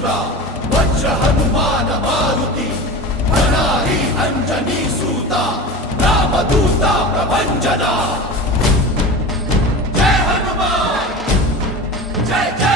पुत्रा वज्र हनुमान मारुती अनारी अंजनी सूता रामदूता प्रभंजना। जय हनुमान जय जय।